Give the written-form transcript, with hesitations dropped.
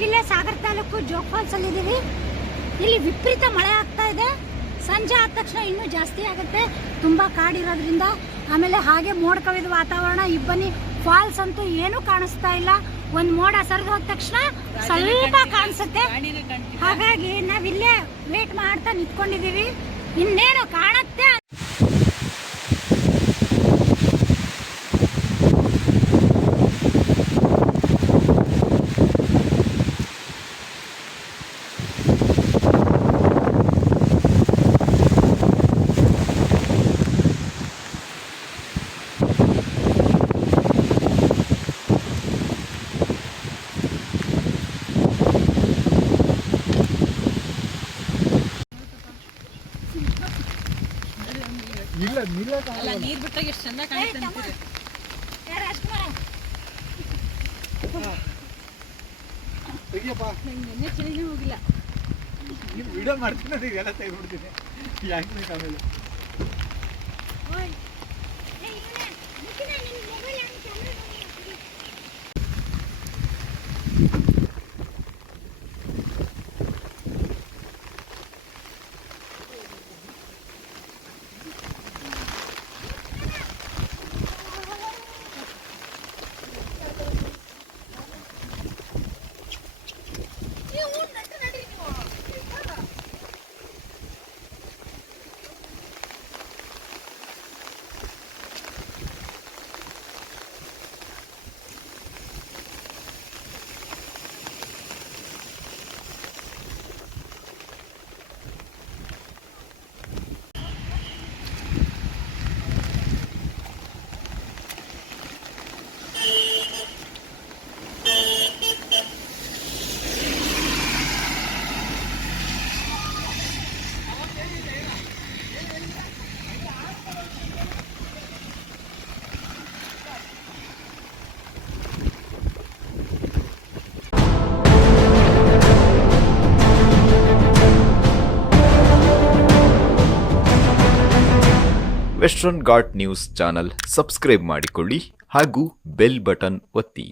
ಜಿಲ್ಲೆ ಸಾಗರ ತಾಲೂಕು ಜೋಗ್ ಫಾಲ್ಸ್ ಅಲ್ಲಿ ಇದೀವಿ. ಇಲ್ಲಿ ವಿಪರೀತ ಮಳೆ ಆಗ್ತಾ ಇದೆ. ಸಂಜೆ ಆದ ತಕ್ಷಣ ಇನ್ನೂ ಜಾಸ್ತಿ ಆಗುತ್ತೆ, ತುಂಬಾ ಕಾಡಿರೋದ್ರಿಂದ. ಆಮೇಲೆ ಹಾಗೆ ಮೋಡ ಕವಿದ ವಾತಾವರಣ. ಇಬ್ಬನಿ ಫಾಲ್ಸ್ ಅಂತೂ ಏನೂ ಕಾಣಿಸ್ತಾ ಇಲ್ಲ. ಒಂದು ಮೋಡ ಸರಿದು ಹೋದ ತಕ್ಷಣ ಸ್ವಲ್ಪ ಕಾಣಿಸುತ್ತೆ. ಹಾಗಾಗಿ ನಾವಿಲ್ಲೇ ವೇಟ್ ಮಾಡ್ತಾ ನಿಂತ್ಕೊಂಡಿದೀವಿ, ಇನ್ನೇನು ಕಾಣುತ್ತೆ. ನೀರ್ ಬಿಟ್ಟಾಗ ಎಷ್ಟು ಚಂದ ಕಾಣುತ್ತೆ. ಹೋಗಿಲ್ಲ ವಿಡಿಯೋ ಮಾಡ್ತೀನಿ, ಎಲ್ಲ ತೆಗೆದ್ಬಿಡ್ತೀನಿ. ಯಾಕೆ ಆಮೇಲೆ western ghat news channel subscribe ಮಾಡಿಕೊಳ್ಳಿ ಹಾಗೂ ಬೆಲ್ ಬಟನ್ ಒತ್ತಿ.